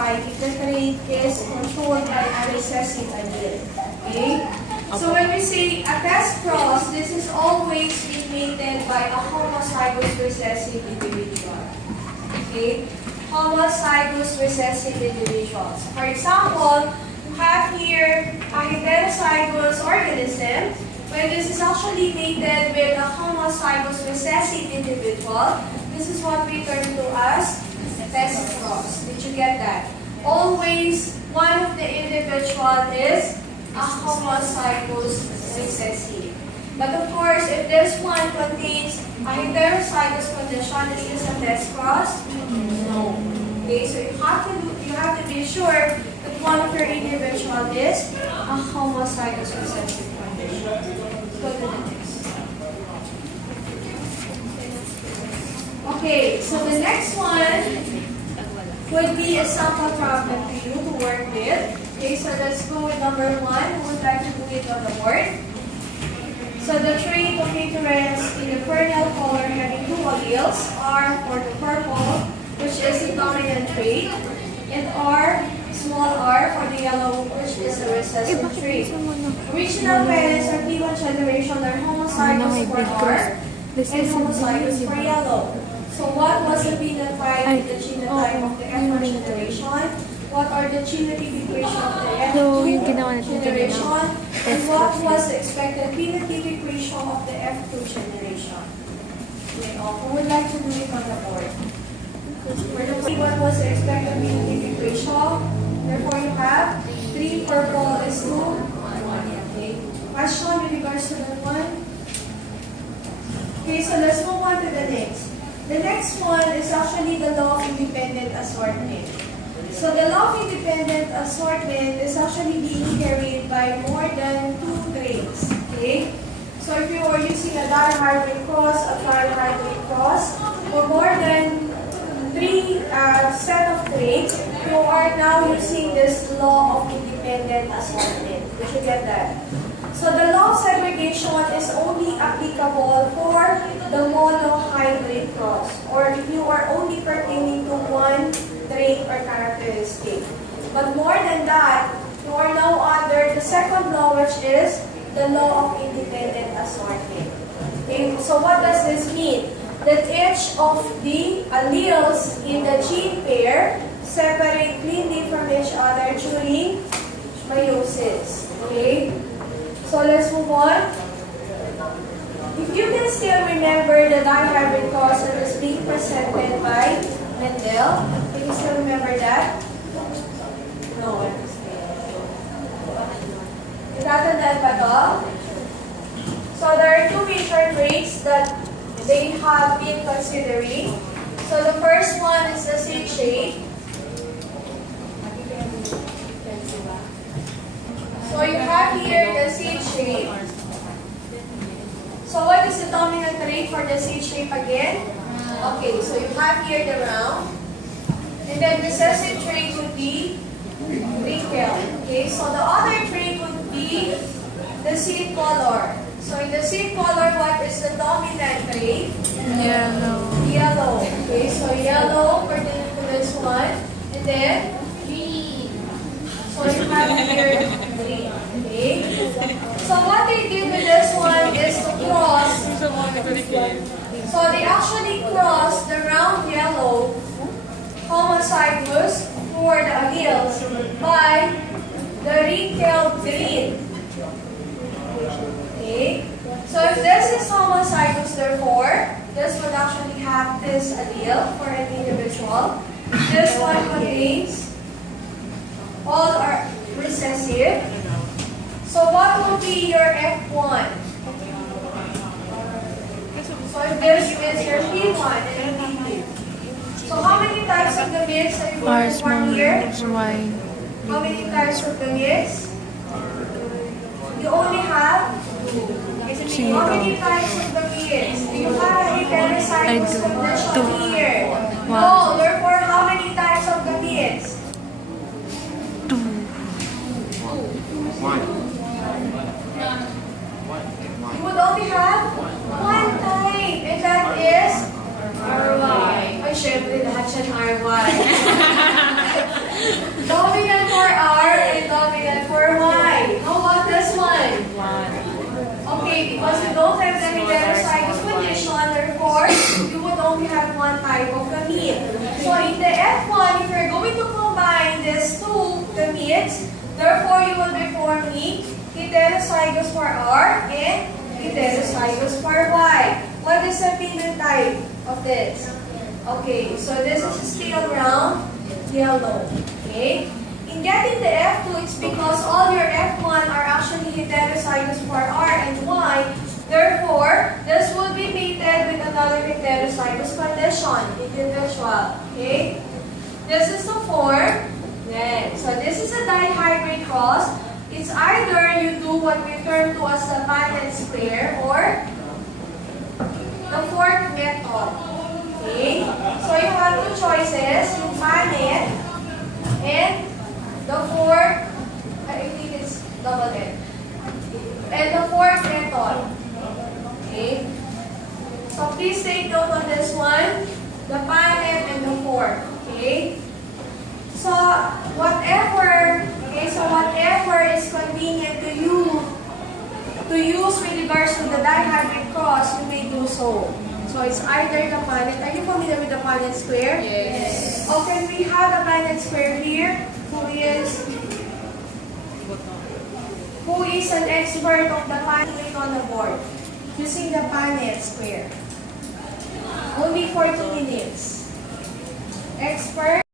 high if the trait is controlled by a recessive allele. Okay? So when we say a test cross, this is always being mated by a homozygous recessive individual. Okay? Homozygous recessive individuals. For example, you have here a heterozygous organism. When this is actually mated with a homozygous recessive individual, this is what we refer to as test cross. Did you get that? Always one of the individual is a homozygous recessive. But of course, if this one contains a heterozygous condition, is this a test cross? No. Okay, so you have to be sure that one of your individual is a homozygous recessive condition. Let's go to the next. Okay, so the next one would be a sample problem for you to work with. Okay, so let's go with number 1. Who would like to do it on the board? So the trait of interest in the perennial color having 2 alleles are for the purple, which is the dominant trait, and R, small r, for the yellow, which is the recessive trait. Original parents are P1 generation are homozygous for R and homozygous for yellow. So what was the phenotype and the genotype of the F1 generation? What are the genotypic ratio of the F2 generation? And what was the expected phenotypic ratio of the F2 generation? Okay, who would like to do it on the board? For the what was the expected phenotypic ratio? Therefore, you have 3 purple is to 1. Okay. Question with regards to that one? Okay, so let's move on to the next. The next one is actually the law of independent assortment. So the law of independent assortment is actually being carried by more than 2 traits. Okay? So if you are using a dihybrid cross, a trihybrid cross, or more than 3 set of traits, you are now using this law of independent assortment. Did you get that? So the law of segregation is only applicable for the monohybrid cross, or if you are only pertaining to 1 trait or characteristic. But more than that, you are now under the second law, which is the law of independent assortment. Okay, so what does this mean? That each of the alleles in the gene pair separate cleanly from each other during meiosis. Okay? So let's move on. If you can still remember the dihybrid cross that was being presented by Mendel, can you still remember that? No. Itatandaan ba to? So there are 2 major traits that they have been considering. So the first one is the seed shape. So you have here the seed shape. So what is the dominant trait for the seed shape again? Okay, so you have here the round. And then recessive trait would be wrinkle. Okay, so the other trait would be the seed color. So in the seed color, what is the dominant trait? Yellow. Yellow. Okay, so yellow pertaining to this one. And then green. So you have here green. Okay. So what they did with this one is to cross. So they actually crossed the round yellow homozygous for the alleles by the wrinkled green. Okay. So if this is homozygous, therefore, this would actually have this allele for an individual. This one contains all are recessive. So what will be your F1? So if this is your P1 and P2. So how many types of the mix are you going to form here? Y. How many types of the mix? You only have how many types of the mix? Do you have a heterozygous condition here? No, therefore how many types of the mix? 2. 1. You would only have 1 type, and that is RY. Ay, syempre, lahat siya RY. type of gamete. So in the F1, if you're going to combine these two gametes, therefore you will be forming heterozygous for R and heterozygous for Y. What is the phenotype of this? Okay, so this is still round yellow. Okay? In getting the F2, it's because all your F1 are actually heterozygous for R and Y. Therefore, this will be mated with another heterozygous condition, individual. Okay? This is the form. Then, so this is a dihybrid cross. It's either you do what we term to as the Punnett square or the fourth method. Okay? So you have two choices, yung Punnett and the fourth, I think it's double N. And the fourth method. Okay? So please take note on this one, the Punnett and the fourth. Okay? So whatever is convenient to you to use with regards to the dihybrid cross, you may do so. So it's either the Punnett. Are you familiar with the Punnett square? Yes. Okay, we have the Punnett square here. Who is an expert of the Punnett on the board? Using the Punnett square. Only for 2 minutes. Expert.